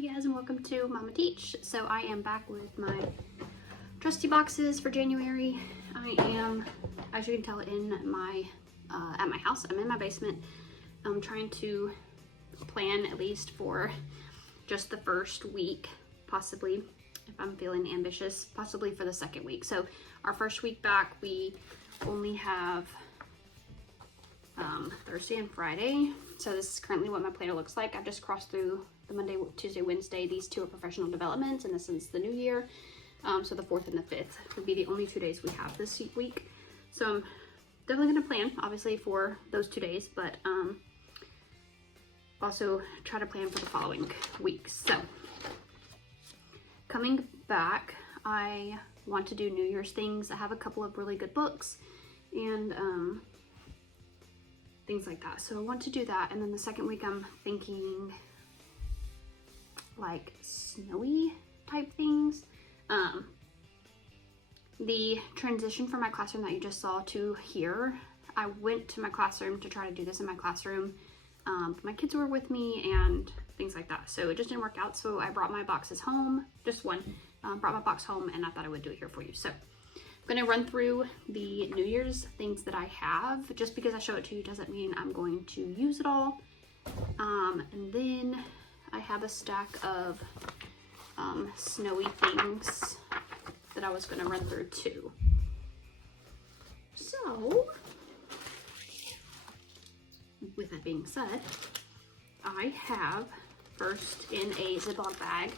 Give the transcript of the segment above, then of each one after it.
Hey guys, and welcome to Mama Teach. So I am back with my trusty boxes for January. I am, as you can tell, in my at my house. I'm in my basement. I'm trying to plan at least for just the first week, possibly if I'm feeling ambitious, possibly for the second week. So our first week back, we only have Thursday and Friday. So this is currently what my planner looks like. I've just crossed through the Monday, Tuesday, Wednesday. These two are professional developments, and this is the new year. So the 4th and the 5th would be the only 2 days we have this week. So I'm definitely gonna plan, obviously, for those 2 days, but also try to plan for the following weeks. So coming back, I want to do New Year's things. I have a couple of really good books and things like that. So I want to do that. And then the second week I'm thinking like snowy type things. The transition from my classroom that you just saw to here, I went to my classroom to try to do this in my classroom. My kids were with me and things like that. So it just didn't work out. So I brought my boxes home, just one, brought my box home, and I thought I would do it here for you. So I'm gonna run through the New Year's things that I have. Just because I show it to you doesn't mean I'm going to use it all. And then I have a stack of snowy things that I was gonna run through too. So with that being said, I have first in a Ziploc bag.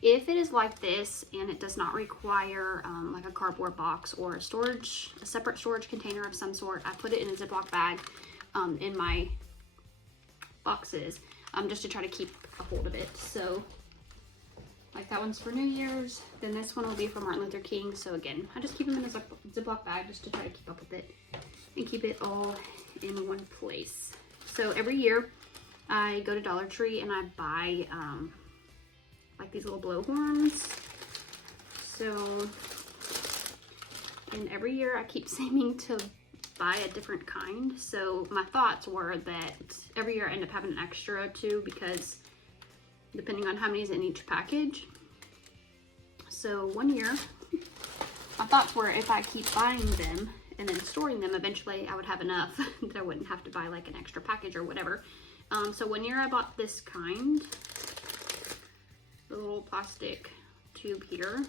If it is like this and it does not require like a cardboard box or a separate storage container of some sort, I put it in a Ziploc bag in my boxes just to try to keep a hold of it. So like that one's for New Year's, then this one will be for Martin Luther King. So again, I just keep them in a Ziploc bag just to try to keep up with it and keep it all in one place. So every year I go to Dollar Tree and I buy like these little blowhorns. So, and every year I keep seeming to buy a different kind. So my thoughts were that every year I end up having an extra or two because depending on how many is in each package. So one year, my thoughts were if I keep buying them and then storing them, eventually I would have enough that I wouldn't have to buy like an extra package or whatever. So one year I bought this kind, the little plastic tube here,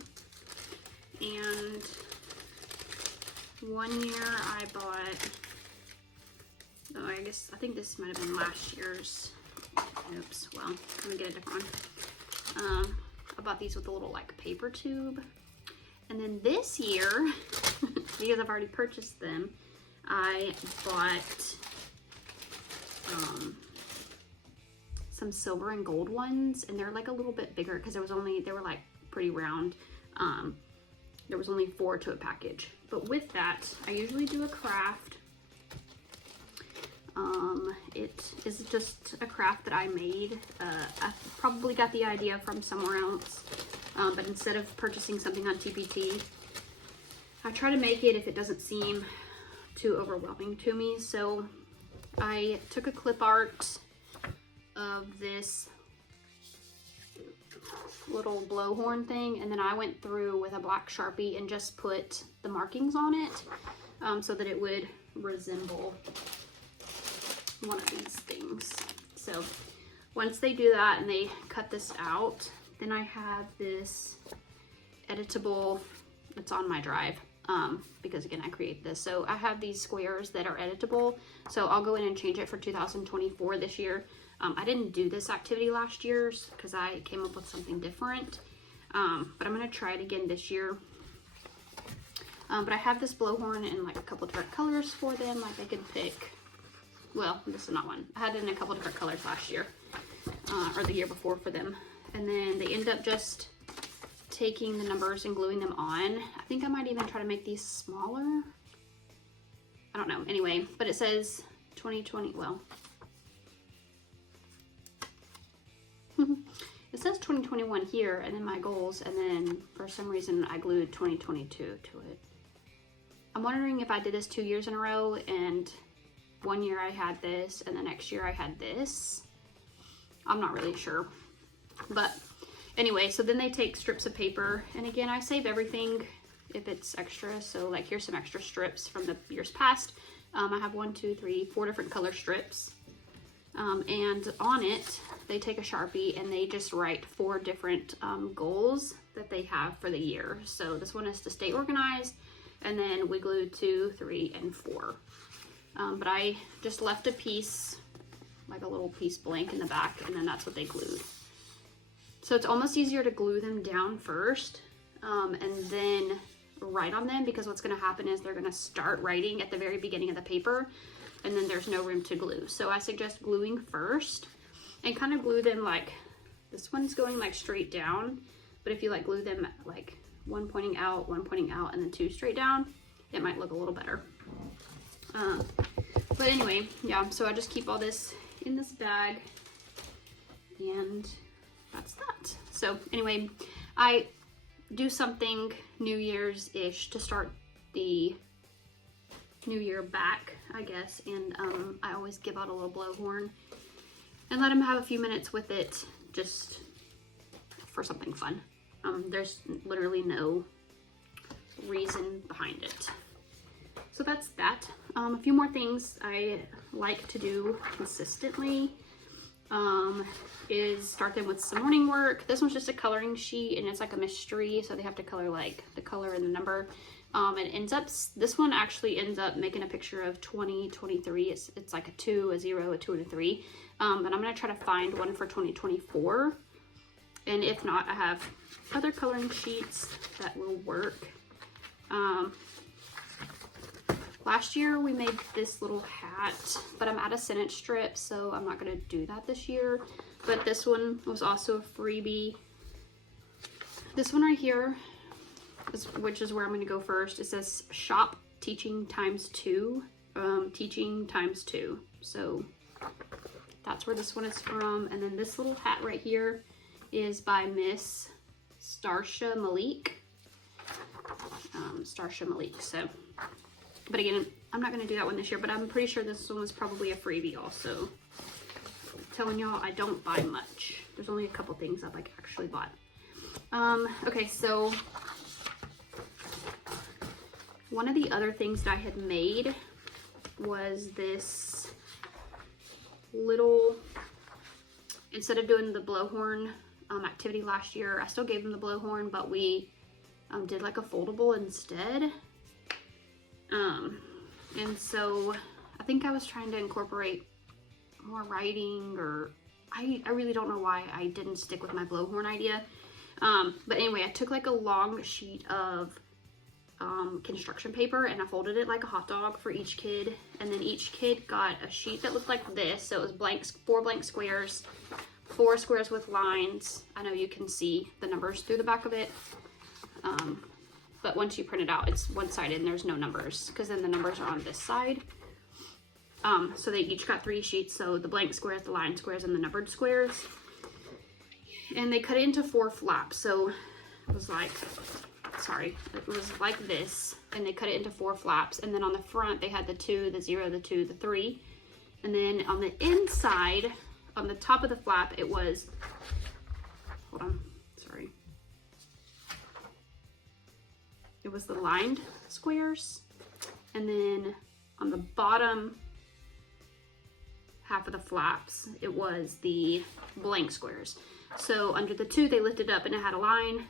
and one year I bought, oh, I think this might have been last year's. Oops, well, let me get a different one. I bought these with a little like paper tube. And then this year, because I've already purchased them, I bought some silver and gold ones, and they're like a little bit bigger because they were like pretty round. There was only 4 to a package. But with that, I usually do a craft. It is just a craft that I made. I probably got the idea from somewhere else, but instead of purchasing something on TPT, I try to make it if it doesn't seem too overwhelming to me. So I took a clip art of this little blowhorn thing, and then I went through with a black Sharpie and just put the markings on it so that it would resemble one of these things. So once they do that and they cut this out, then I have this editable, it's on my drive because again I create this. So I have these squares that are editable, so I'll go in and change it for 2024 this year. I didn't do this activity last year because I came up with something different, but I'm gonna try it again this year. But I have this blowhorn in like a couple different colors for them. Like they can pick, well, this is not one. I had it in a couple different colors last year or the year before for them. And then they end up just taking the numbers and gluing them on. I think I might even try to make these smaller. I don't know. Anyway, but it says 2020, well, it says 2021 here and then my goals, and then for some reason I glued 2022 to it. I'm wondering if I did this 2 years in a row and one year I had this and the next year I had this. I'm not really sure, but anyway, so then they take strips of paper, and again, I save everything if it's extra. So like here's some extra strips from the years past. I have 1, 2, 3, 4 different color strips. And on it, they take a Sharpie and they just write 4 different goals that they have for the year. So this one is to stay organized, and then we glued 2, 3, and 4. But I just left a piece, like a little piece blank in the back, and then that's what they glued. So it's almost easier to glue them down first and then write on them, because what's going to happen is they're going to start writing at the very beginning of the paper, and then there's no room to glue. So I suggest gluing first and kind of glue them like, this one's going like straight down, but if you like glue them like one pointing out, and then 2 straight down, it might look a little better. But anyway, yeah, so I just keep all this in this bag, and that's that. So anyway, I do something New Year's-ish to start the new year back, I guess, and I always give out a little blowhorn and let them have a few minutes with it, just for something fun. There's literally no reason behind it. So that's that. A few more things I like to do consistently is start them with some morning work. This one's just a coloring sheet, and it's like a mystery, so they have to color like the color and the number. It ends up, this one actually ends up making a picture of 2023. It's like a 2, a 0, a 2, and a 3. But I'm gonna try to find one for 2024, and if not, I have other coloring sheets that will work. Last year we made this little hat, but I'm out of sentence strip, so I'm not gonna do that this year. But this one was also a freebie. This one right here, which is where I'm gonna go first, it says shop teaching ×2, teaching ×2. So that's where this one is from. And then this little hat right here is by Miss Starsha Malik. So, but again, I'm not gonna do that one this year, but I'm pretty sure this one was probably a freebie also. I'm telling y'all, I don't buy much. There's only a couple things I've like actually bought. Okay, so one of the other things that I had made was this little, instead of doing the blowhorn activity last year, I still gave them the blowhorn, but we did like a foldable instead. And so I think I was trying to incorporate more writing, or I really don't know why I didn't stick with my blowhorn idea. But anyway, I took like a long sheet of construction paper, and I folded it like a hot dog for each kid, and then each kid got a sheet that looked like this. So it was 4 blank squares, 4 squares with lines. I know you can see the numbers through the back of it, but once you print it out, it's one-sided and there's no numbers, because then the numbers are on this side. So they each got 3 sheets, so the blank squares, the line squares, and the numbered squares. And they cut it into 4 flaps, so it was like, it was like this, and they cut it into 4 flaps, and then on the front they had the 2, the 0, the 2, the 3, and then on the inside, on the top of the flap, it was, hold on, sorry, it was the lined squares, and then on the bottom half of the flaps, it was the blank squares. So under the 2, they lifted up and it had a lined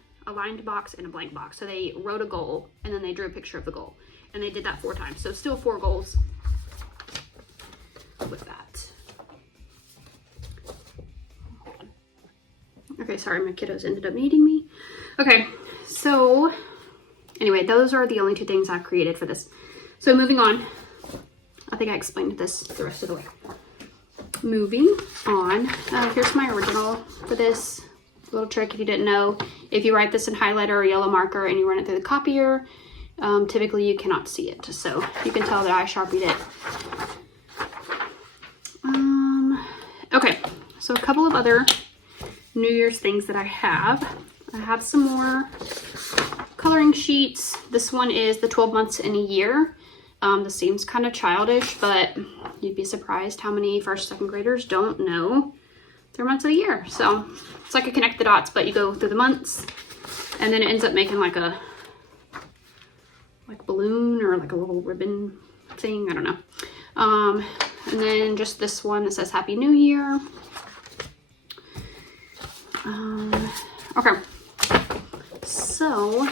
box, and a blank box. So they wrote a goal, and then they drew a picture of the goal, and they did that 4 times. So still 4 goals with that. Okay, sorry, my kiddos ended up needing me. Okay, so anyway, those are the only 2 things I've created for this. So moving on, I think I explained this the rest of the way. Moving on, here's my original for this little trick. If you didn't know, if you write this in highlighter or yellow marker and you run it through the copier, typically you cannot see it. So you can tell that I Sharpied it. Okay, so a couple of other New Year's things that I have some more coloring sheets. This one is the 12 months in a year. This seems kind of childish, but you'd be surprised how many 1st, 2nd graders don't know 3 months of the year. So it's like a connect the dots, but you go through the months and then it ends up making like a balloon or like a little ribbon thing. I don't know. And then just this one that says Happy New Year. Okay. So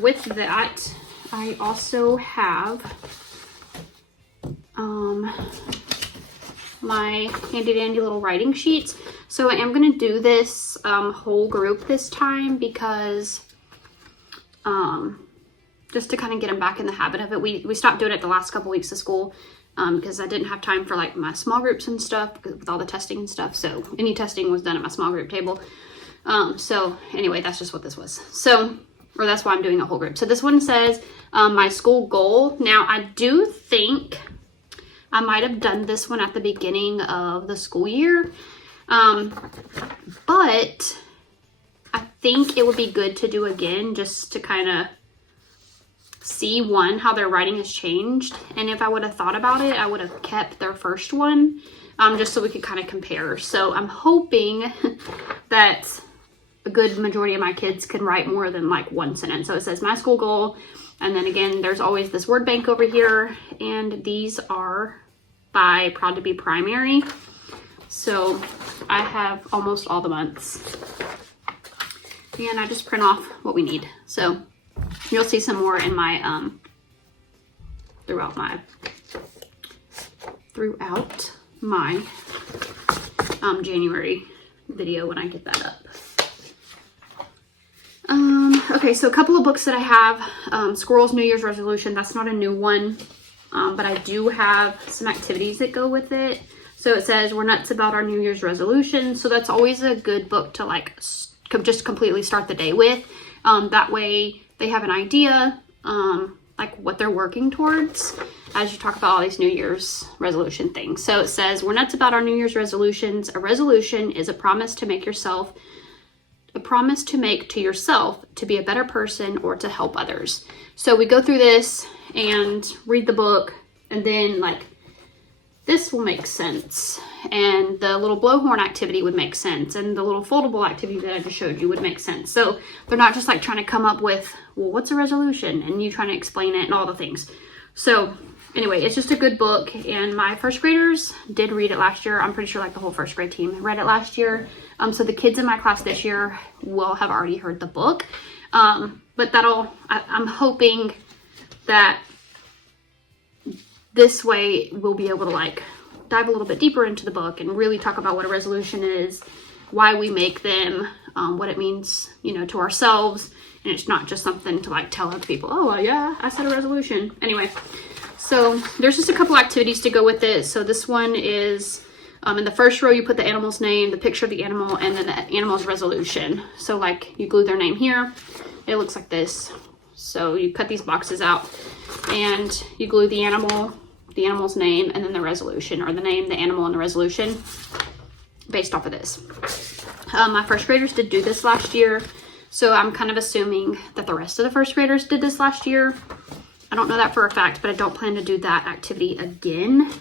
with that, I also have my handy dandy little writing sheets. So I am going to do this whole group this time because just to kind of get them back in the habit of it. We stopped doing it the last couple weeks of school because I didn't have time for like my small groups and stuff with all the testing and stuff. So any testing was done at my small group table. So anyway, that's just what this was. So, or that's why I'm doing a whole group. So this one says my school goal. Now I do think I might have done this one at the beginning of the school year. But I think it would be good to do again just to kind of see how their writing has changed. And if I would have thought about it, I would have kept their first one just so we could kind of compare. So I'm hoping that a good majority of my kids can write more than like one sentence. So it says my school goal. And then again, there's always this word bank over here. And these are by Proud to Be Primary. So I have almost all the months. And I just print off what we need. So you'll see some more in my, throughout my January video when I get that up. Okay, so a couple of books that I have, Squirrel's New Year's Resolution. That's not a new one, but I do have some activities that go with it. So it says we're nuts about our New Year's resolution. So that's always a good book to like just completely start the day with. That way they have an idea, like what they're working towards as you talk about all these New Year's resolution things. So it says we're nuts about our New Year's resolutions. A resolution is a promise to make to yourself to be a better person or to help others. So we go through this and read the book, and then like this will make sense, and the little blowhorn activity would make sense, and the little foldable activity that I just showed you would make sense. So they're not just like trying to come up with, well, what's a resolution, and you trying to explain it and all the things. So anyway, it's just a good book, and my first graders did read it last year. I'm pretty sure like the whole first grade team read it last year. So the kids in my class this year will have already heard the book. But I'm hoping that this way we'll be able to like dive a little bit deeper into the book and really talk about what a resolution is, why we make them, what it means, to ourselves. And it's not just something to like tell other people, oh yeah, I set a resolution. Anyway, so there's just a couple activities to go with it. So this one is, in the first row, you put the animal's name, the picture of the animal, and then the animal's resolution. So like you glue their name here. It looks like this. So you cut these boxes out and you glue the animal's name, and then the resolution, or the name, the animal, and the resolution based off of this. My first graders did do this last year. So I'm kind of assuming that the rest of the first graders did this last year. I don't know that for a fact, but I don't plan to do that activity again.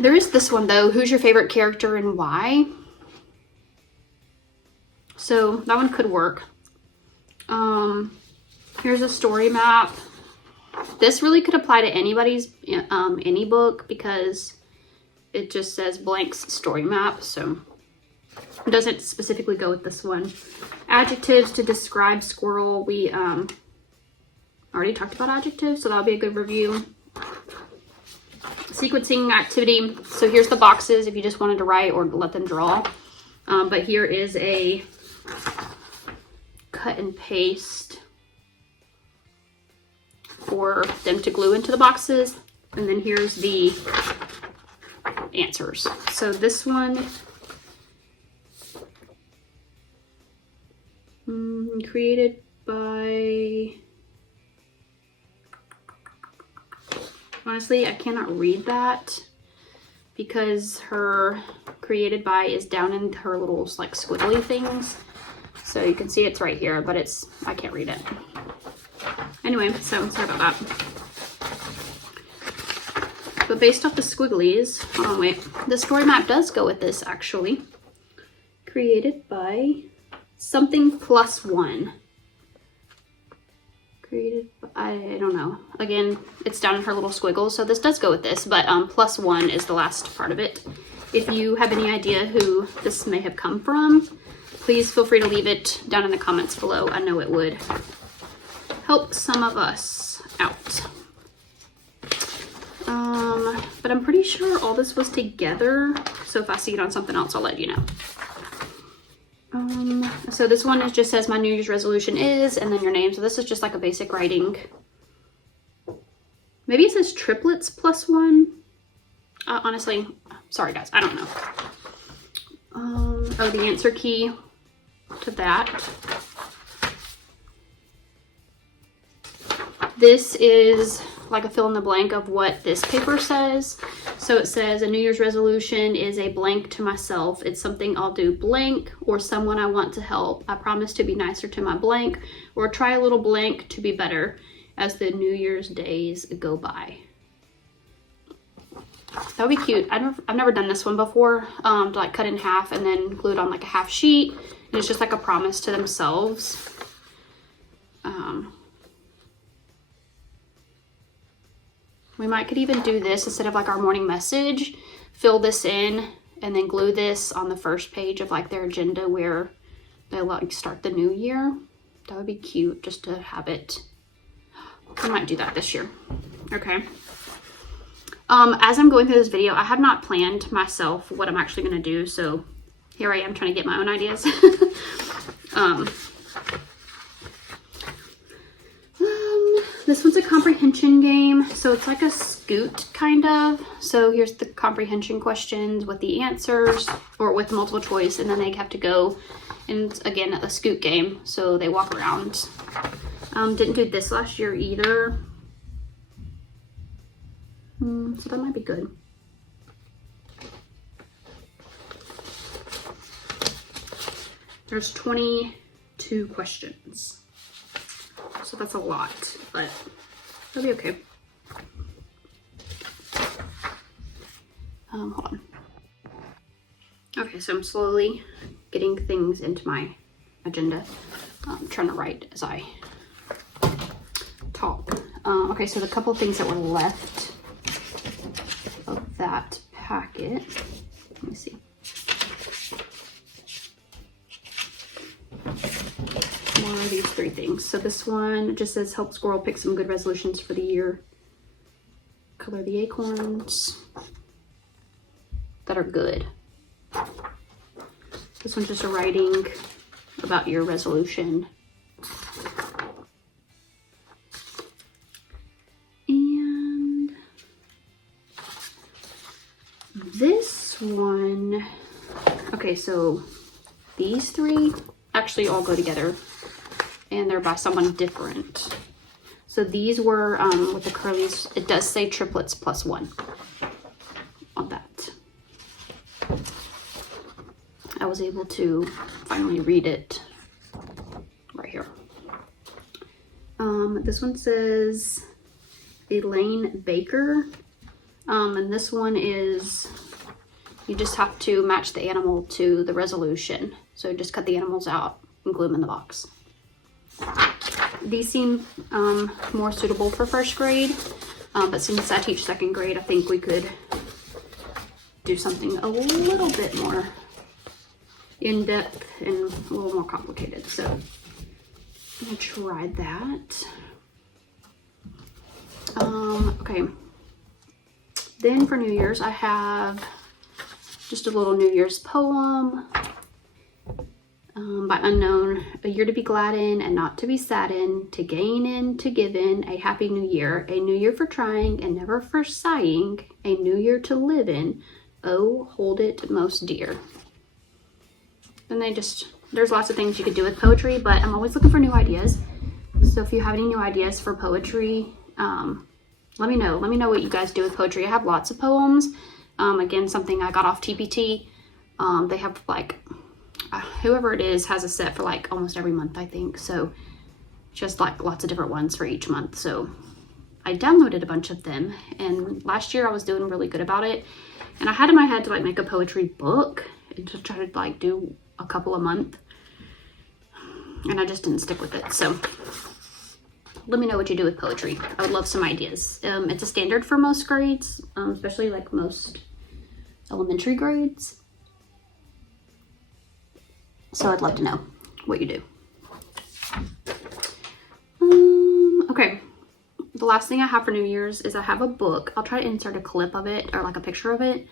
There is this one though. Who's your favorite character and why? So that one could work. Here's a story map. This really could apply to anybody's, any book, because it just says blanks story map. So it doesn't specifically go with this one. Adjectives to describe squirrel. We already talked about adjectives, so that'll be a good review. Sequencing activity. So here's the boxes if you just wanted to write or let them draw. But here is a cut and paste for them to glue into the boxes. And then here's the answers. So this one, created by, honestly, I cannot read that because her created by is down in her little like squiggly things. So you can see it's right here, but I can't read it. Anyway, so sorry about that. But based off the squigglies, hold on, wait. The story map does go with this, actually. Created by something plus one. Created by, I don't know. Again, it's down in her little squiggles, so this does go with this, but plus one is the last part of it. If you have any idea who this may have come from, please feel free to leave it down in the comments below. I know it would help some of us out. But I'm pretty sure all this was together. So if I see it on something else, I'll let you know. So this one is just says my New Year's resolution is, and then your name. So this is just like a basic writing. Maybe it says triplets plus one. Honestly, sorry guys, I don't know. Oh, the answer key to that. This is like a fill in the blank of what this paper says. So it says a New Year's resolution is a blank to myself. It's something I'll do blank, or someone I want to help. I promise to be nicer to my blank, or try a little blank to be better as the New Year's days go by. That would be cute. I've never done this one before. To like cut in half and then glue it on like a half sheet. And it's just like a promise to themselves. We could even do this instead of like our morning message, fill this in and then glue this on the first page of like their agenda where they like start the new year. That would be cute just to have it. I might do that this year. Okay. As I'm going through this video, I have not planned myself what I'm actually going to do. So here I am trying to get my own ideas. This one's a comprehension game, so it's like a Scoot kind of. So here's the comprehension questions with the answers, or with multiple choice, and then they have to go, and again, a Scoot game, so they walk around. Didn't do this last year either, so that might be good. There's 22 questions. So that's a lot, but it'll be okay. Hold on. Okay, so I'm slowly getting things into my agenda. I'm trying to write as I talk. Okay, so the couple of things that were left of that packet. Let me see. These three things. So this one just says help squirrel pick some good resolutions for the year. Color the acorns that are good. This one's just a writing about your resolution. And this one, okay, so these three actually all go together. And they're by someone different. So these were with the curlies. It does say triplets plus one on that. I was able to finally read it right here. This one says Elaine Baker. And this one is, you just have to match the animal to the resolution. So just cut the animals out and glue them in the box. These seem more suitable for first grade, but since I teach second grade, I think we could do something a little bit more in-depth and a little more complicated. So I'm gonna try that. Okay. Then for New Year's, I have just a little New Year's poem. By unknown, a year to be glad in and not to be sad in, to gain in, to give in, a happy new year, a new year for trying and never for sighing, a new year to live in, oh, hold it most dear. And there's lots of things you could do with poetry, but I'm always looking for new ideas. So if you have any new ideas for poetry, let me know. Let me know what you guys do with poetry. I have lots of poems. Again, something I got off TPT. They have like, whoever it is has a set for like almost every month, I think. So just like lots of different ones for each month. So I downloaded a bunch of them, and last year I was doing really good about it, and I had in my head to like make a poetry book and to try to like do a couple a month, and I just didn't stick with it. So let me know what you do with poetry. I would love some ideas. It's a standard for most grades, especially like most elementary grades. So I'd love to know what you do. Okay, the last thing I have for New Year's is I have a book. I'll try to insert a clip of it or like a picture of it,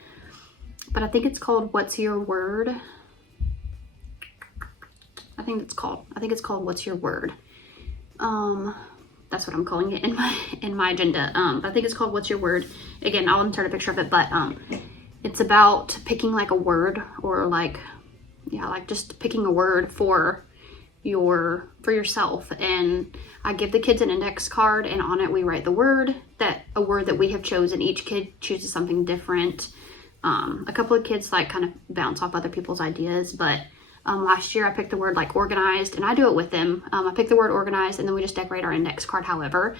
but I think it's called What's Your Word? I think it's called What's Your Word? That's what I'm calling it in my agenda. But I think it's called What's Your Word? Again, I'll insert a picture of it, but it's about picking like a word, or like, yeah, like just picking a word for yourself. And I give the kids an index card, and on it we write a word that we have chosen. Each kid chooses something different. A couple of kids like kind of bounce off other people's ideas, but last year I picked the word like organized, and I do it with them. I pick the word organized, and then we just decorate our index card however.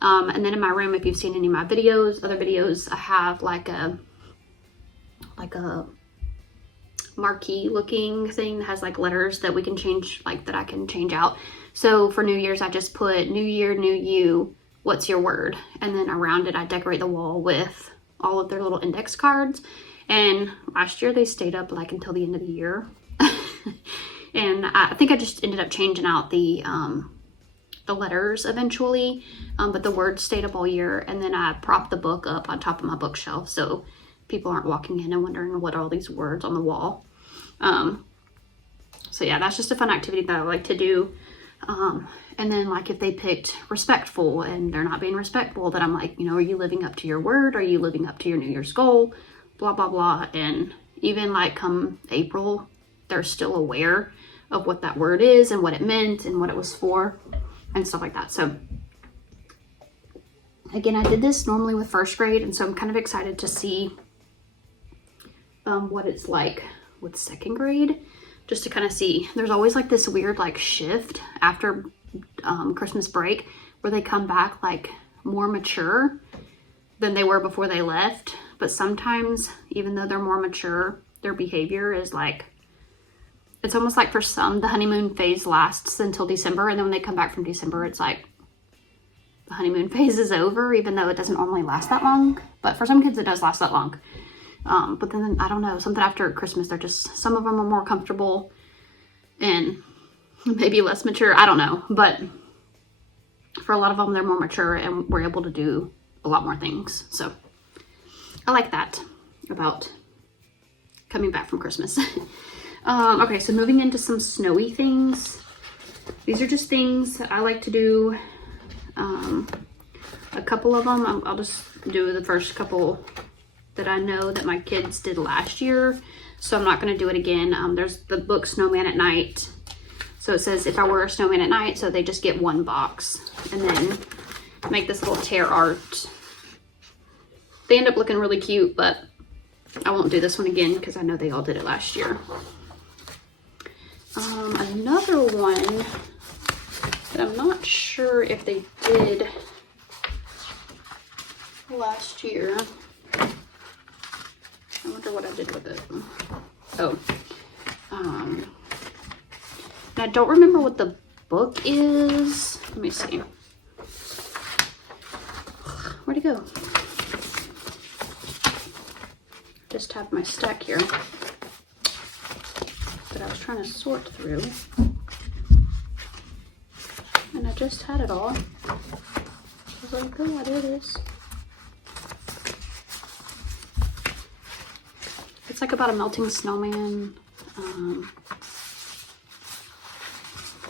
And then in my room, if you've seen any of my other videos, I have like a marquee looking thing that has like letters that we can change, like that I can change out. So for New Year's, I just put New Year, New You, what's your word? And then around it, I decorate the wall with all of their little index cards. And last year they stayed up like until the end of the year. And I think I just ended up changing out the letters eventually, but the words stayed up all year. And then I propped the book up on top of my bookshelf so people aren't walking in and wondering what are all these words on the wall. So yeah, that's just a fun activity that I like to do. And then like if they picked respectful and they're not being respectful, then I'm like, you know, are you living up to your word? Are you living up to your New Year's goal? Blah, blah, blah. And even like come April, they're still aware of what that word is and what it meant and what it was for and stuff like that. So again, I did this normally with first grade, and so I'm kind of excited to see what it's like with second grade, just to kind of see. There's always like this weird like shift after Christmas break where they come back like more mature than they were before they left. But sometimes, even though they're more mature, their behavior is like, it's almost like for some, the honeymoon phase lasts until December, and then when they come back from December, it's like the honeymoon phase is over, even though it doesn't normally last that long. But for some kids, it does last that long. But then, I don't know, something after Christmas, they're just, some of them are more comfortable and maybe less mature. I don't know. But for a lot of them, they're more mature and we're able to do a lot more things. So I like that about coming back from Christmas. Okay, so moving into some snowy things. These are just things that I like to do. A couple of them, I'll just do the first couple that I know that my kids did last year, so I'm not going to do it again. There's the book Snowman at Night. So it says if I were a snowman at night, so they just get one box and then make this little tear art. They end up looking really cute, but I won't do this one again because I know they all did it last year. Another one that I'm not sure if they did last year. I wonder what I did with it. Oh. And I don't remember what the book is. Let me see. Where'd it go? Just have my stack here that I was trying to sort through. And I just had it all. I was like, oh, there it is. It's like about a melting snowman.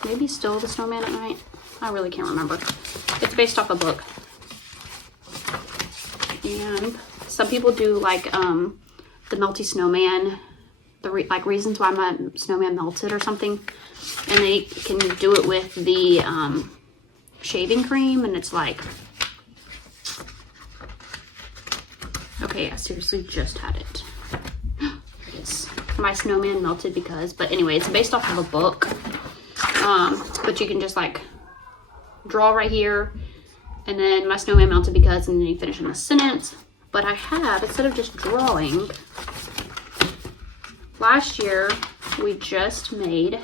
Maybe Still the Snowman at Night. I really can't remember. It's based off a book. And some people do like the melty snowman, like reasons why my snowman melted or something. And they can do it with the shaving cream, and it's like, okay, I seriously just had it. Here it is. My snowman melted because, but anyway, it's based off of a book. But you can just like draw right here and then my snowman melted because, and then you finish in the sentence. But I have, instead of just drawing, last year we just made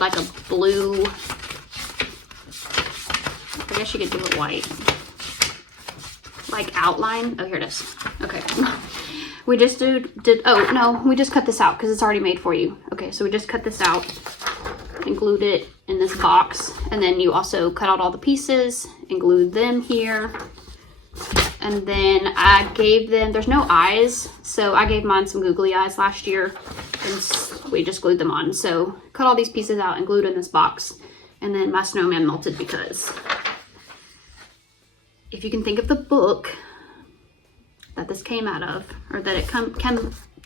like a blue, I guess you could do it white, like outline. Oh, here it is. Okay. We just oh no, we just cut this out because it's already made for you. Okay, so we just cut this out and glued it in this box, and then you also cut out all the pieces and glued them here. And then I gave them, there's no eyes, so I gave mine some googly eyes last year, and we just glued them on. So cut all these pieces out and glued in this box, and then my snowman melted because if you can think of the book that this came out of, or that it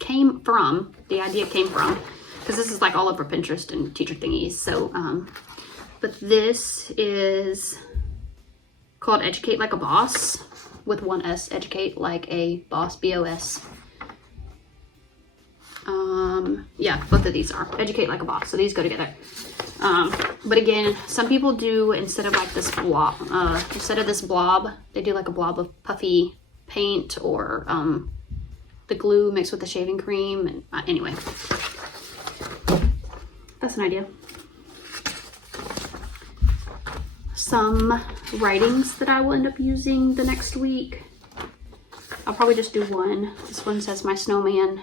came from, the idea came from, because this is like all over Pinterest and teacher thingies. So, but this is called Educate Like a Boss, with one S, Educate Like a Boss, B-O-S. Yeah, both of these are Educate Like a Boss, so these go together. But again, some people do, instead of like this blob, they do like a blob of puffy paint, or the glue mixed with the shaving cream, and anyway, that's an idea. Some writings that I will end up using the next week. I'll probably just do one. This one says my snowman,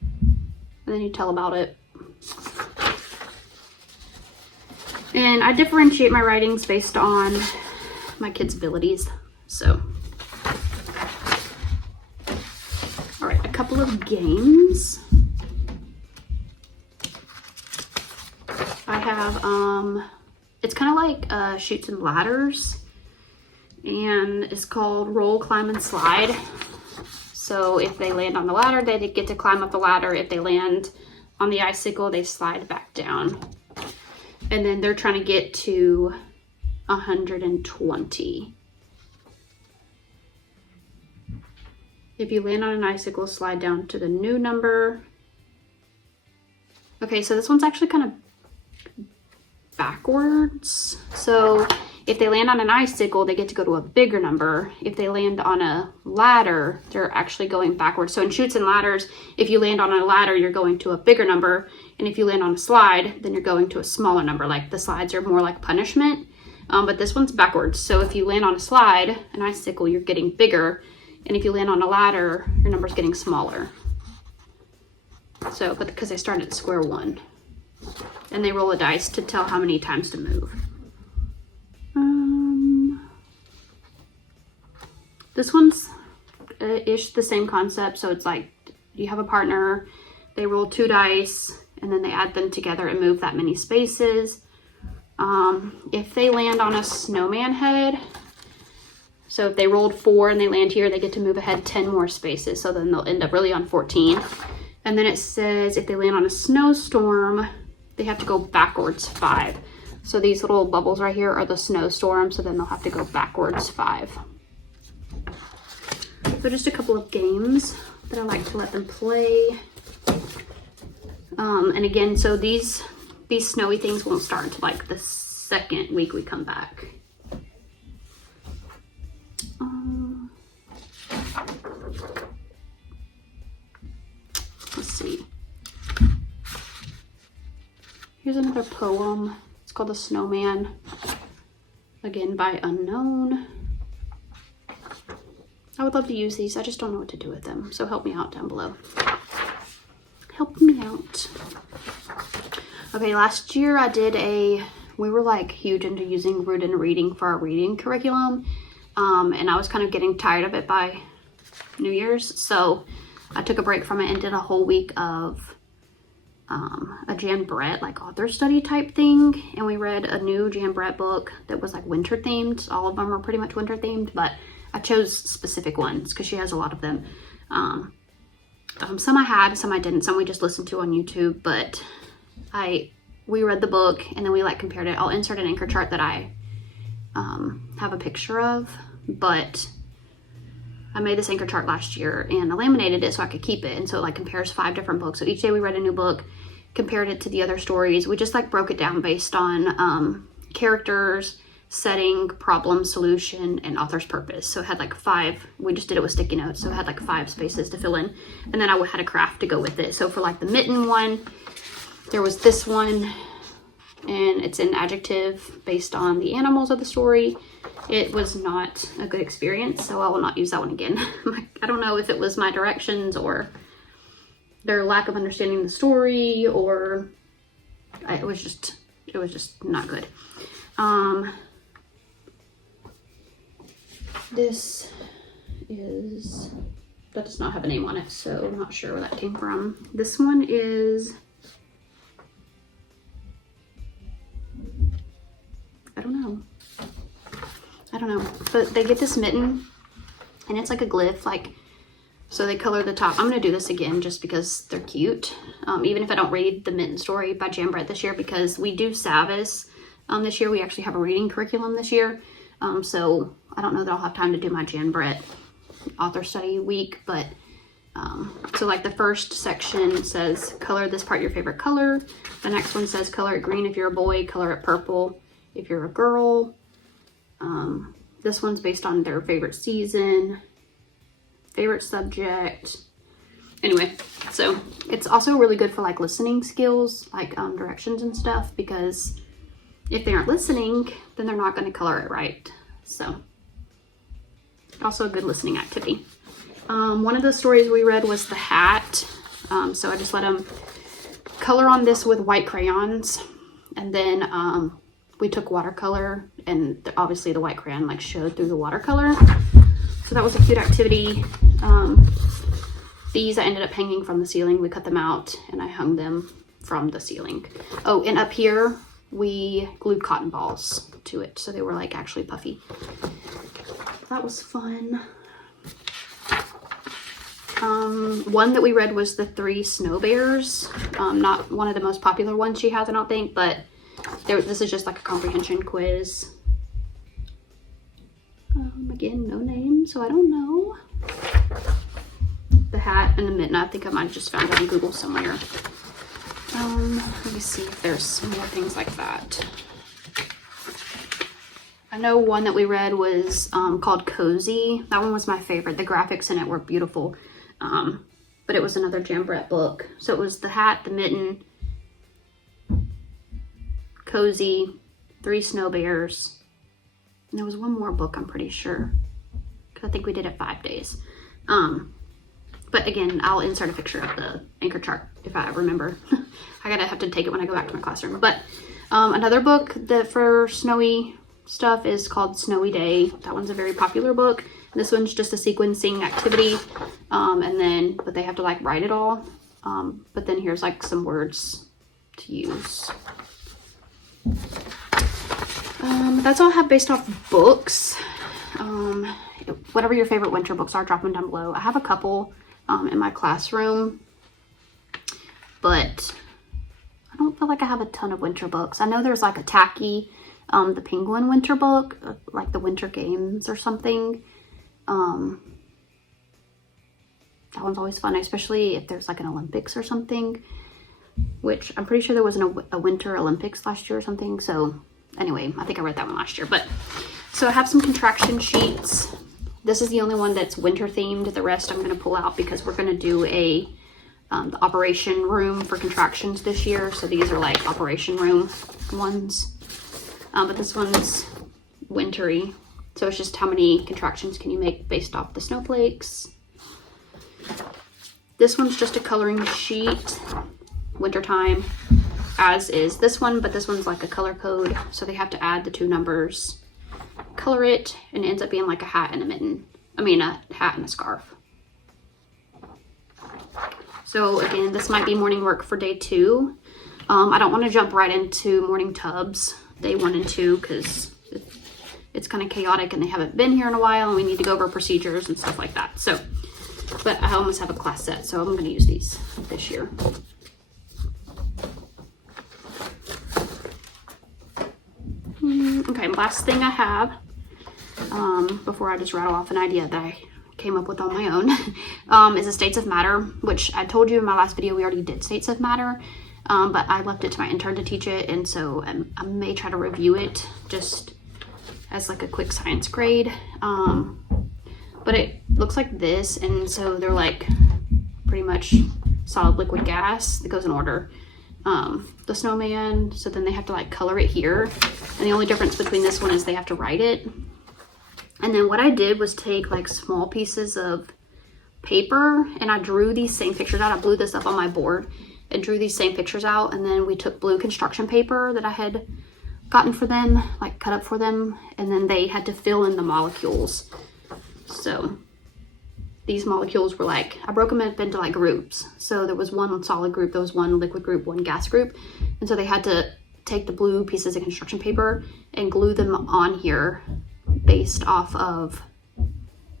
and then you tell about it. And I differentiate my writings based on my kids' abilities. So, all right, a couple of games. I have, it's kind of like Chutes and Ladders, and it's called Roll, Climb, and Slide. So if they land on the ladder, they get to climb up the ladder. If they land on the icicle, they slide back down. And then they're trying to get to 120. If you land on an icicle, slide down to the new number. Okay, so this one's actually kind of backwards. So if they land on an icicle, they get to go to a bigger number. If they land on a ladder, they're actually going backwards. So in Chutes and Ladders, if you land on a ladder, you're going to a bigger number. And if you land on a slide, then you're going to a smaller number. Like the slides are more like punishment, but this one's backwards. So if you land on a slide, an icicle, you're getting bigger. And if you land on a ladder, your number's getting smaller. So, but because they start at square one. And they roll a dice to tell how many times to move. This one's ish the same concept. So it's like you have a partner, they roll 2 dice, and then they add them together and move that many spaces. If they land on a snowman head, so if they rolled 4 and they land here, they get to move ahead 10 more spaces. So then they'll end up really on 14. And then it says if they land on a snowstorm, they have to go backwards 5. So these little bubbles right here are the snowstorm. So then they'll have to go backwards 5. So just a couple of games that I like to let them play. And again, so these snowy things won't start until like the second week we come back. Let's see. Here's another poem. It's called The Snowman. Again, by Unknown. I would love to use these. I just don't know what to do with them. So help me out down below. Help me out. Okay, last year I did we were like huge into using Rooted in Reading for our reading curriculum. And I was kind of getting tired of it by New Year's. So I took a break from it and did a whole week of a Jan Brett like author study type thing. And we read a new Jan Brett book that was like winter themed. All of them were pretty much winter themed, but I chose specific ones because she has a lot of them. Some I had, some I didn't, some we just listened to on YouTube, but we read the book and then we like compared it. I'll insert an anchor chart that I have a picture of, but I made this anchor chart last year and I laminated it so I could keep it. And so it like compares 5 different books. So each day we read a new book, compared it to the other stories. We just like broke it down based on characters, setting, problem, solution, and author's purpose. So it had like 5, we just did it with sticky notes, so it had like 5 spaces to fill in, and then I had a craft to go with it. So for like the mitten one, there was this one, and it's an adjective based on the animals of the story. It was not a good experience, so I will not use that one again. I don't know if it was my directions or their lack of understanding the story, or it was just not good. This is, that does not have a name on it, so I'm not sure where that came from. This one is, I don't know, but they get this mitten, and it's like a glyph, like, so they color the top. I'm gonna do this again just because they're cute, even if I don't read the Mitten Story by Jan Brett this year, because we do Savas this year. We actually have a reading curriculum this year, so I don't know that I'll have time to do my Jan Brett author study week, but so like the first section says color this part your favorite color. The next one says color it green if you're a boy, color it purple if you're a girl. This one's based on their favorite season, favorite subject. Anyway, so it's also really good for like listening skills, like directions and stuff, because if they aren't listening, then they're not going to color it right. So also a good listening activity. One of the stories we read was The Hat. So I just let them color on this with white crayons, and then we took watercolor, and obviously the white crayon like showed through the watercolor. So that was a cute activity. These I ended up hanging from the ceiling. We cut them out and I hung them from the ceiling. Oh, and up here we glued cotton balls to it, so they were like actually puffy. That was fun. One that we read was The Three Snow Bears. Not one of the most popular ones she has, I don't think, but this is just like a comprehension quiz. Again, no name, so I don't know. The Hat and the Mitten, I think I might have just found it on Google somewhere. Let me see if there's more things like that. I know one that we read was called Cozy. That one was my favorite. The graphics in it were beautiful. But it was another Jan Brett book. So it was The Hat, the Mitten, Cozy, Three Snow Bears. And there was one more book, I'm pretty sure, because I think we did it 5 days. But again, I'll insert a picture of the anchor chart if I remember. I gotta have to take it when I go back to my classroom. But another book that for snowy stuff is called Snowy Day. That one's a very popular book. This one's just a sequencing activity, but they have to like write it all. But then here's like some words to use. That's all I have based off books. Whatever your favorite winter books are, drop them down below. I have a couple in my classroom, but I don't feel like I have a ton of winter books. I know there's like a Tacky, the Penguin winter book, like the Winter Games or something. That one's always fun, especially if there's like an Olympics or something, which I'm pretty sure there was a Winter Olympics last year or something. So anyway, I think I read that one last year. But so I have some contraction sheets. This is the only one that's winter themed. The rest I'm going to pull out because we're going to do the operation room for contractions this year. So these are like operation room ones. But this one's wintry. So it's just how many contractions can you make based off the snowflakes. This one's just a coloring sheet, wintertime, as is this one, but this one's like a color code. So they have to add the 2 numbers, color it, and it ends up being like a hat and a mitten. I mean, a hat and a scarf. So again, this might be morning work for day 2. I don't want to jump right into morning tubs, day 1 and 2, because it's kind of chaotic and they haven't been here in a while and we need to go over procedures and stuff like that. So, but I almost have a class set, so I'm going to use these this year. Okay, last thing I have, before I just rattle off an idea that I came up with on my own, is a States of Matter, which I told you in my last video we already did States of Matter. but I left it to my intern to teach it, and so I may try to review it just as like a quick science grade. But it looks like this, and so they're like pretty much solid liquid gas that goes in order. The snowman, so then they have to like color it here, and the only difference between this one is they have to write it. And then what I did was take like small pieces of paper, and I drew these same pictures out. I blew this up on my board and drew these same pictures out, and then we took blue construction paper that I had gotten for them, like cut up for them, and then they had to fill in the molecules. So these molecules were like, I broke them up into like groups. So there was one solid group, there was one liquid group, one gas group. And so they had to take the blue pieces of construction paper and glue them on here based off of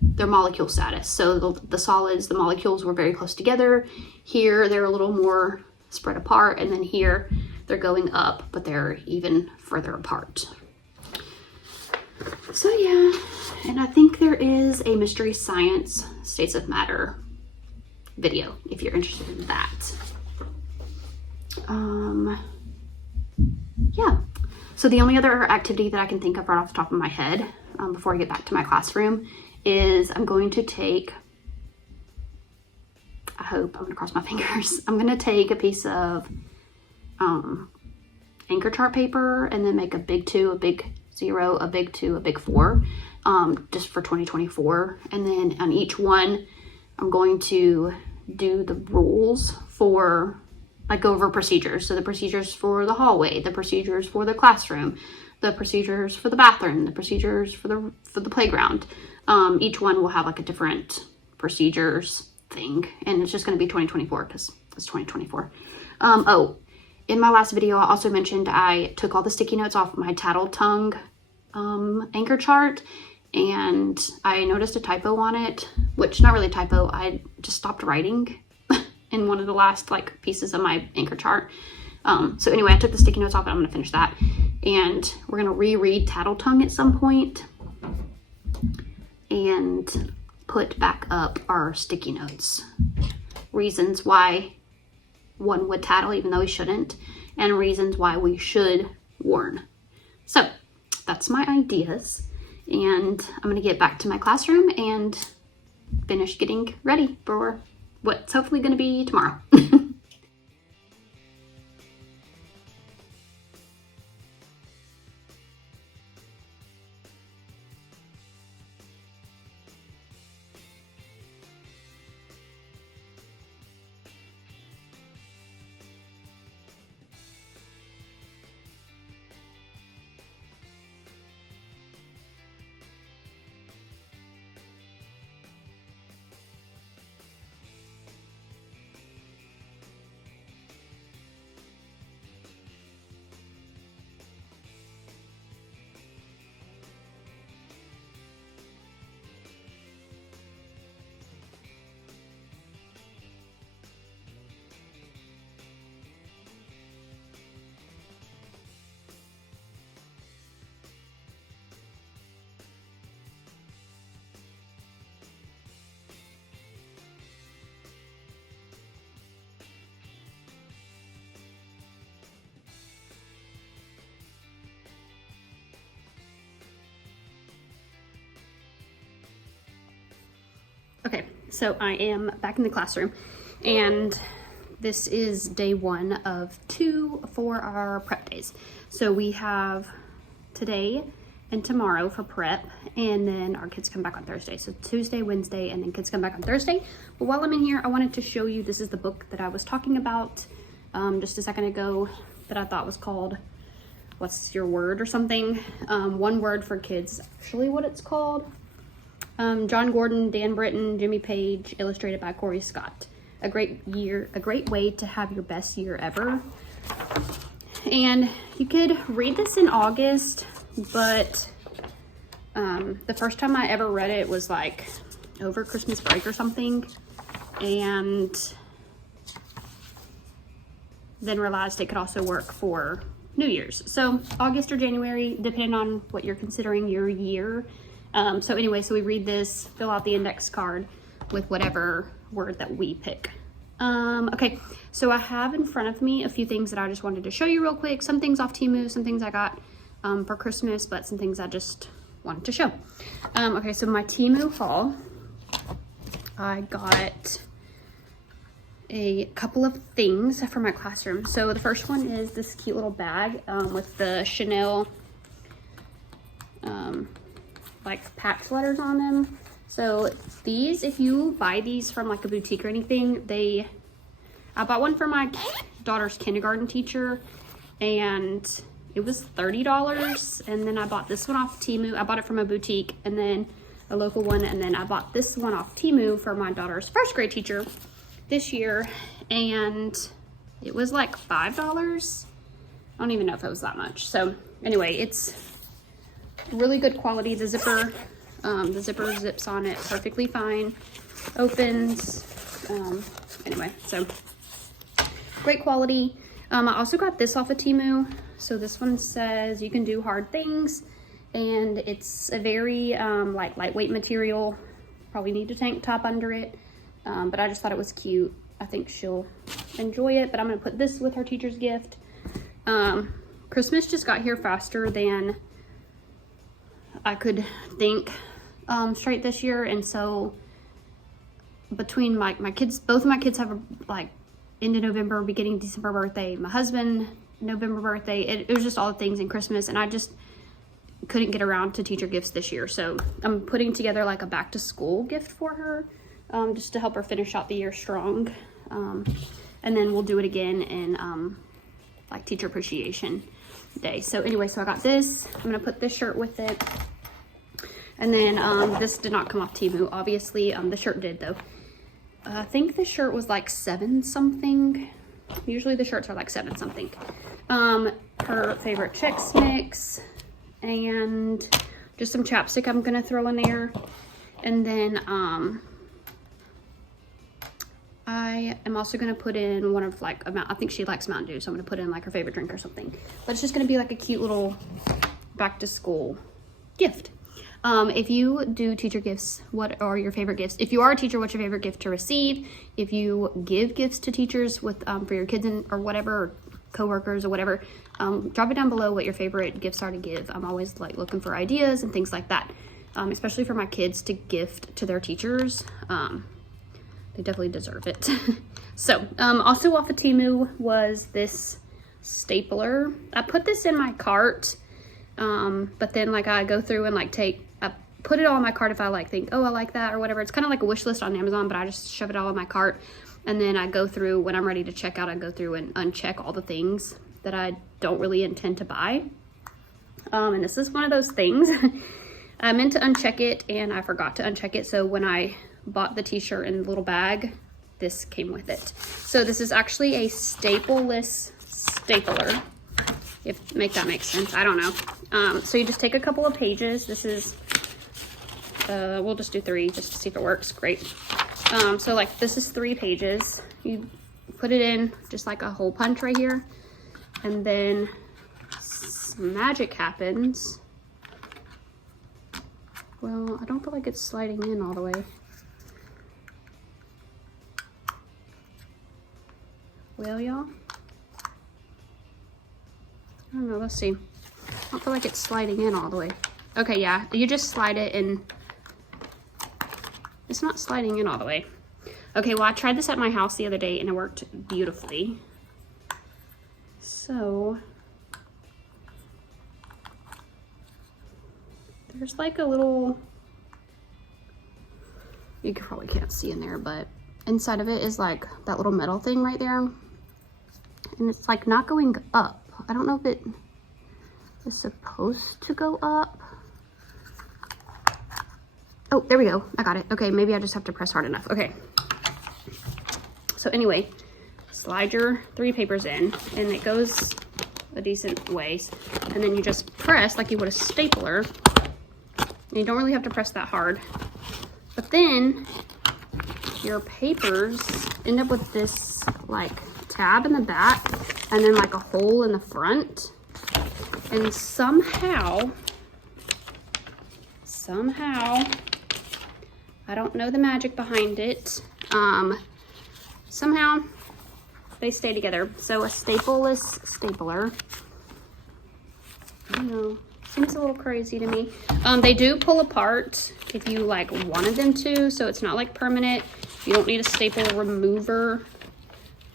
their molecule status. So the solids, the molecules were very close together. Here, they're a little more spread apart. And then here, they're going up, but they're even further apart. So yeah, and I think there is a Mystery Science States of Matter video if you're interested in that. Yeah, so the only other activity that I can think of right off the top of my head before I get back to my classroom is I'm going to take, I'm gonna cross my fingers, I'm gonna take a piece of anchor chart paper and then make a big 2, a big 0, a big 2, a big 4, just for 2024. And then on each one, I'm going to do the rules for, like, go over procedures. So the procedures for the hallway, the procedures for the classroom, the procedures for the bathroom, the procedures for the playground. Each one will have like a different procedures thing, and it's just going to be 2024 because it's 2024. Oh, in my last video, I also mentioned I took all the sticky notes off my Tattle Tongue anchor chart, and I noticed a typo on it, which not really a typo, I just stopped writing in one of the last like pieces of my anchor chart. So anyway, I took the sticky notes off, and I'm going to finish that, and we're going to reread Tattle Tongue at some point and put back up our sticky notes. Reasons why one would tattle even though he shouldn't, and reasons why we should warn. So that's my ideas, and I'm going to get back to my classroom and finish getting ready for what's hopefully going to be tomorrow. Okay, so I am back in the classroom, and this is day 1 of 2 for our prep days. So we have today and tomorrow for prep, and then our kids come back on Thursday. So Tuesday, Wednesday, and then kids come back on Thursday. But while I'm in here, I wanted to show you, this is the book that I was talking about just a second ago that I thought was called What's Your Word or something. One Word for Kids, actually what it's called. John Gordon, Dan Britton, Jimmy Page, illustrated by Corey Scott. A great way to have your best year ever. And you could read this in August, but the first time I ever read it was like over Christmas break or something, and then realized it could also work for New Year's. So August or January, depending on what you're considering your year. So anyway, so we read this, fill out the index card with whatever word that we pick Okay, so I have in front of me a few things that I just wanted to show you real quick. Some things off Temu, some things I got for Christmas, but some things I just wanted to show. Okay, so my Temu haul, I got a couple of things for my classroom. So the first one is this cute little bag with the Chanel like patch letters on them. So these, if you buy these from like a boutique or anything, I bought one for my daughter's kindergarten teacher and it was $30. And then I bought this one off Temu. I bought it from a boutique and then a local one. And then I bought this one off Temu for my daughter's first grade teacher this year. And it was like $5. I don't even know if it was that much. So anyway, it's really good quality. The zipper zips on it perfectly fine, opens. Anyway, so great quality. I also got this off of Temu. So this one says you can do hard things, and it's a very like lightweight material. Probably need a tank top under it, but I just thought it was cute. I think she'll enjoy it, but I'm gonna put this with her teacher's gift. Christmas just got here faster than I could think straight this year, and so between my kids, both of my kids have a like end of November, beginning December birthday. My husband, November birthday. It was just all the things in Christmas, and I just couldn't get around to teacher gifts this year. So I'm putting together like a back to school gift for her, just to help her finish out the year strong. And then we'll do it again in like teacher appreciation day. So anyway, so I got this. I'm gonna put this shirt with it. And then this did not come off Temu, obviously. The shirt did though. I think the shirt was like $7 something. Usually the shirts are like $7 something. Her favorite Chex Mix and just some chapstick I'm gonna throw in there. And then I am also gonna put in one of like, I think she likes Mountain Dew, so I'm gonna put in like her favorite drink or something. But it's just gonna be like a cute little back to school gift. If you do teacher gifts, what are your favorite gifts? If you are a teacher, what's your favorite gift to receive? If you give gifts to teachers with for your kids or whatever, or coworkers or whatever, drop it down below what your favorite gifts are to give. I'm always like looking for ideas and things like that, especially for my kids to gift to their teachers. They definitely deserve it. So also off of Temu was this stapler. I put this in my cart, but then like I go through and like I put it all in my cart if I like think, oh, I like that or whatever. It's kind of like a wish list on Amazon, but I just shove it all in my cart. And then I go through, when I'm ready to check out, I go through and uncheck all the things that I don't really intend to buy. And this is one of those things. I meant to uncheck it and I forgot to uncheck it. So when I bought the t-shirt in the little bag, this came with it. So this is actually a stapleless stapler, if make that makes sense. I don't know. So you just take a couple of pages. This is we'll just do 3 just to see if it works. Great. So like this is 3 pages. You put it in just like a hole punch right here, and then magic happens. Well, I don't feel like it's sliding in all the way. Well, y'all, I don't know, let's see. I don't feel like it's sliding in all the way. Okay, yeah, you just slide it and it's not sliding in all the way. Okay, well, I tried this at my house the other day and it worked beautifully. So there's like a little, you probably can't see in there, but inside of it is like that little metal thing right there. And it's like not going up. I don't know if it is supposed to go up. Oh, there we go. I got it. Okay, maybe I just have to press hard enough. Okay. So anyway, slide your 3 papers in and it goes a decent ways. And then you just press like you would a stapler. And you don't really have to press that hard. But then your papers end up with this like tab in the back and then like a hole in the front. And somehow, I don't know the magic behind it, somehow they stay together. So a stapleless stapler, I don't know, seems a little crazy to me. They do pull apart if you like wanted them to, so it's not like permanent. You don't need a staple remover.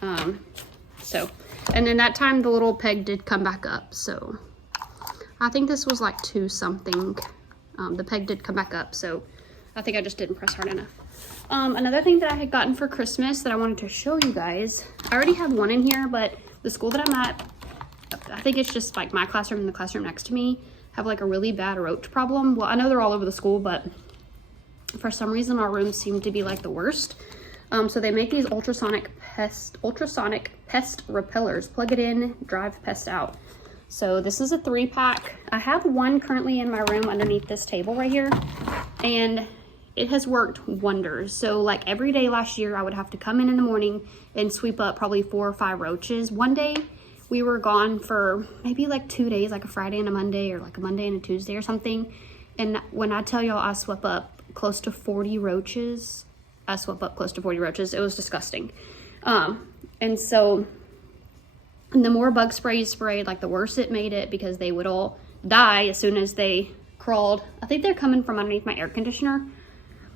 And then that time the little peg did come back up, so I think this was like 2 something. The peg did come back up, so I think I just didn't press hard enough. Another thing that I had gotten for Christmas that I wanted to show you guys, I already have one in here, but the school that I'm at, I think it's just like my classroom and the classroom next to me have like a really bad roach problem. Well, I know they're all over the school, but for some reason our rooms seem to be like the worst. So they make these ultrasonic pest repellers. Plug it in, drive pest out. So this is a 3-pack. I have one currently in my room underneath this table right here, and it has worked wonders. So like every day last year, I would have to come in the morning and sweep up probably 4 or 5 roaches. One day we were gone for maybe like 2 days, like a Friday and a Monday, or like a Monday and a Tuesday or something. And when I tell y'all I swept up close to 40 roaches, it was disgusting. And so the more bug spray you sprayed, like the worse it made it, because they would all die as soon as they crawled. I think they're coming from underneath my air conditioner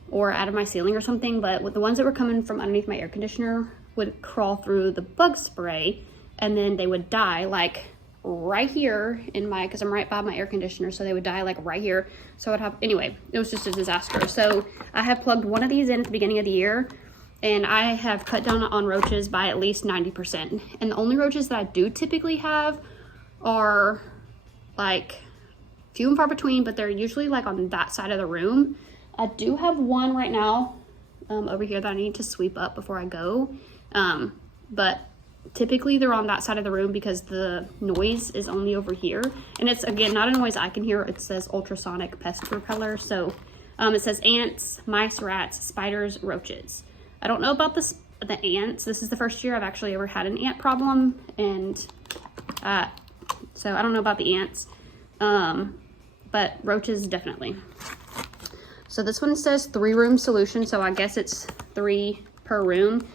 or out of my ceiling or something, but with the ones that were coming from underneath my air conditioner would crawl through the bug spray, and then they would die like right here in my, because I'm right by my air conditioner, so they would die like right here. So I'd have, anyway, it was just a disaster. So I have plugged one of these in at the beginning of the year, and I have cut down on roaches by at least 90%. And the only roaches that I do typically have are like few and far between, but they're usually like on that side of the room. I do have one right now over here that I need to sweep up before I go. But typically they're on that side of the room because the noise is only over here. And it's, again, not a noise I can hear. It says ultrasonic pest repeller. So it says ants, mice, rats, spiders, roaches. I don't know about the ants. This is the first year I've actually ever had an ant problem. And so I don't know about the ants. But roaches, definitely. So this one says 3-room solution. So I guess it's 3 per room.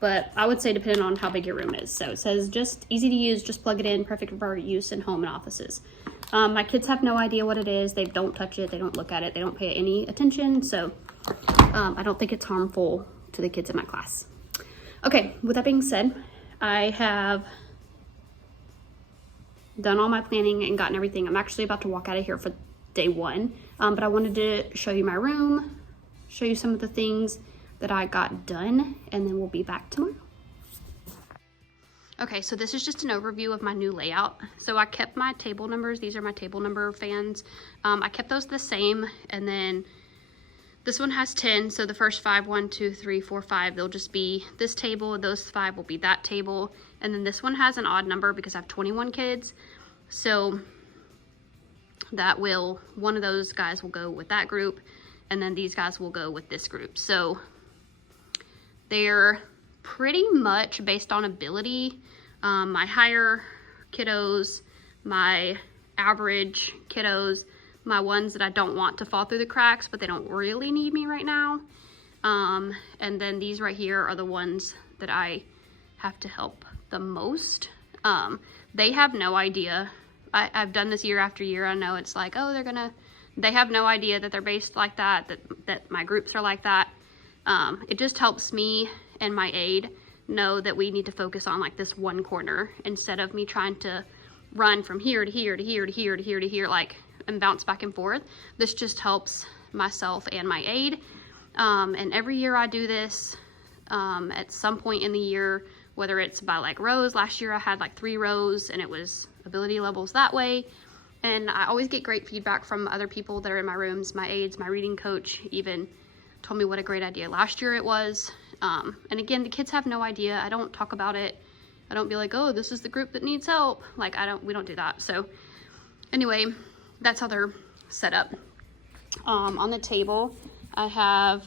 But I would say depending on how big your room is. So it says just easy to use, just plug it in, perfect for use in home and offices. My kids have no idea what it is. They don't touch it. They don't look at it. They don't pay any attention. So I don't think it's harmful to the kids in my class. Okay, with that being said, I have done all my planning and gotten everything. I'm actually about to walk out of here for day 1. But I wanted to show you my room, show you some of the things that I got done, and then we'll be back tomorrow. Okay, so this is just an overview of my new layout. So I kept my table numbers. These are my table number fans. I kept those the same, and then this one has 10. So the first 5, 1, 2, 3, 4, 5, they'll just be this table. Those 5 will be that table. And then this one has an odd number because I have 21 kids. So that will, one of those guys will go with that group, and then these guys will go with this group. So they're pretty much based on ability. My higher kiddos, my average kiddos, my ones that I don't want to fall through the cracks, but they don't really need me right now. And then these right here are the ones that I have to help the most. They have no idea. I've done this year after year. I know it's like, oh, they have no idea that they're based like that, that my groups are like that. It just helps me and my aide know that we need to focus on like this one corner instead of me trying to run from here to here to here to here to here to here, like, and bounce back and forth. This just helps myself and my aide. And every year I do this at some point in the year, whether it's by like rows. Last year I had like 3 rows and it was ability levels that way. And I always get great feedback from other people that are in my rooms. My aides, my reading coach even told me what a great idea last year it was. And again, the kids have no idea. I don't talk about it. I don't be like, oh, this is the group that needs help. Like, we don't do that. So anyway, that's how they're set up. On the table, I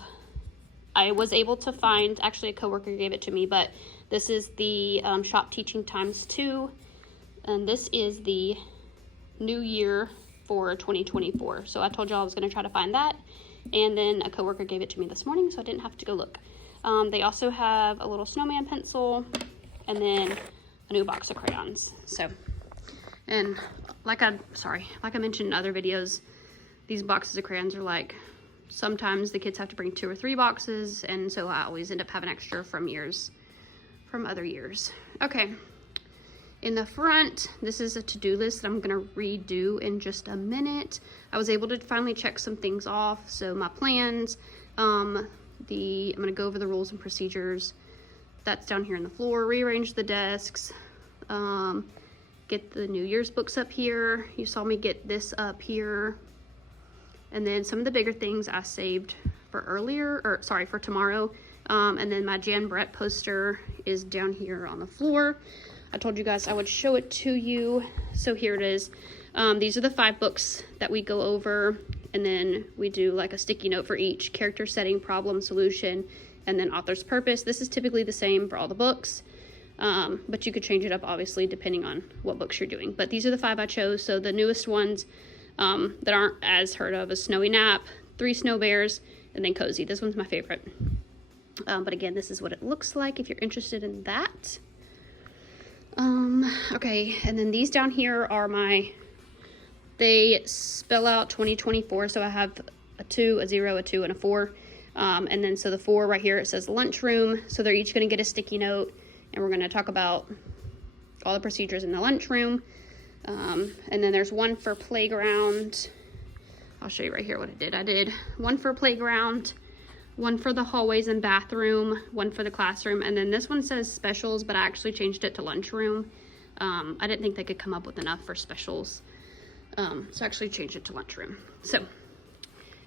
was able to find, actually a coworker gave it to me, but this is the Shop Teaching ×2. And this is the new year for 2024. So I told y'all I was going to try to find that. And then a coworker gave it to me this morning, so I didn't have to go look. They also have a little snowman pencil and then a new box of crayons. So, and like I mentioned in other videos, these boxes of crayons are like, sometimes the kids have to bring 2 or 3 boxes, and so I always end up having extra from other years. Okay, in the front, this is a to-do list that I'm gonna redo in just a minute. I was able to finally check some things off. So my plans, I'm gonna go over the rules and procedures. That's down here on the floor. Rearrange the desks. Get the New Year's books up here. You saw me get this up here. And then some of the bigger things I saved for for tomorrow. And then my Jan Brett poster is down here on the floor. I told you guys I would show it to you. So here it is. These are the 5 books that we go over. And then we do like a sticky note for each: character setting, problem, solution, and then author's purpose. This is typically the same for all the books. But you could change it up obviously depending on what books you're doing. But these are the 5 I chose. So the newest ones that aren't as heard of is Snowy Nap, 3 Snow Bears, and then Cozy. This one's my favorite. But again, this is what it looks like if you're interested in that. Okay, and then these down here are they spell out 2024, so I have a 2, a 0, a 2, and a 4. And then so the 4 right here, it says lunchroom, so they're each going to get a sticky note, and we're going to talk about all the procedures in the lunchroom. And then there's 1 for playground. I'll show you right here what I did. I did 1 for playground, 1 for the hallways and bathroom, 1 for the classroom, and then this one says specials, but I actually changed it to lunchroom. I didn't think they could come up with enough for specials, so I actually changed it to lunchroom. So,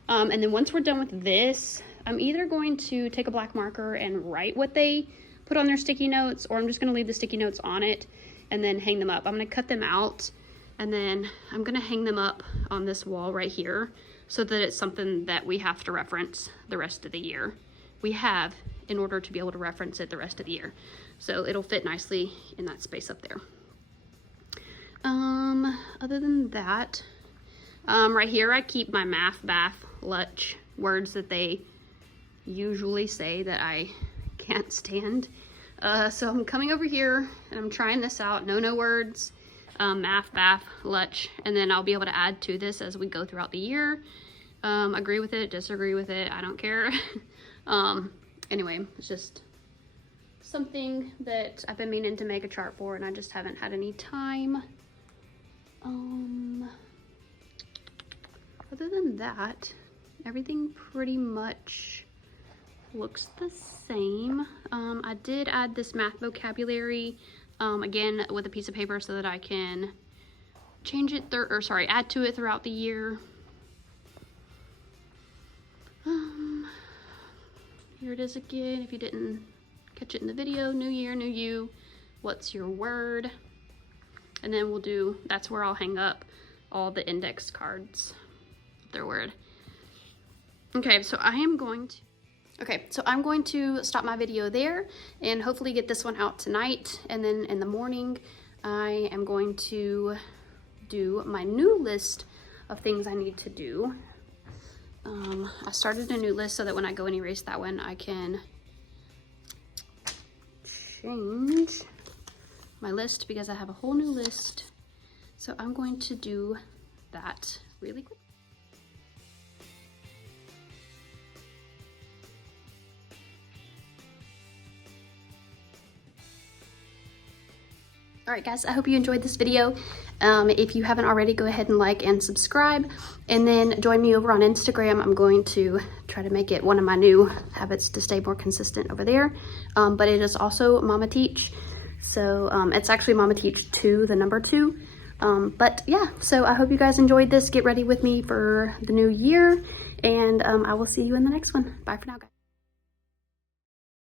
and then once we're done with this, I'm either going to take a black marker and write what they put on their sticky notes, or I'm just going to leave the sticky notes on it and then hang them up. I'm going to cut them out, and then I'm going to hang them up on this wall right here so that it's something that we have to reference the rest of the year. We have in order to be able to reference it the rest of the year. So it'll fit nicely in that space up there. Other than that, right here I keep my math, bath, lunch words that they usually say that I can't stand. So I'm coming over here and I'm trying this out. No words, math, bath, lunch, and then I'll be able to add to this as we go throughout the year. Agree with it, disagree with it, I don't care. Anyway, it's just something that I've been meaning to make a chart for, and I just haven't had any time. Other than that, everything pretty much looks the same. I did add this math vocabulary, again, with a piece of paper so that I can change it, add to it throughout the year. Here it is again, if you didn't catch it in the video. New year, new you. What's your word? And then that's where I'll hang up all the index cards, their word. Okay, so I'm going to stop my video there and hopefully get this one out tonight. And then in the morning, I am going to do my new list of things I need to do. I started a new list so that when I go and erase that one, I can change my list because I have a whole new list. So I'm going to do that really quick. All right, guys, I hope you enjoyed this video. If you haven't already, go ahead and like and subscribe, and then join me over on Instagram. I'm going to try to make it one of my new habits to stay more consistent over there. But it is also Mama Teach. So it's actually Mama Teach 2, the number 2. But yeah, so I hope you guys enjoyed this. Get ready with me for the new year, and I will see you in the next one. Bye for now, guys.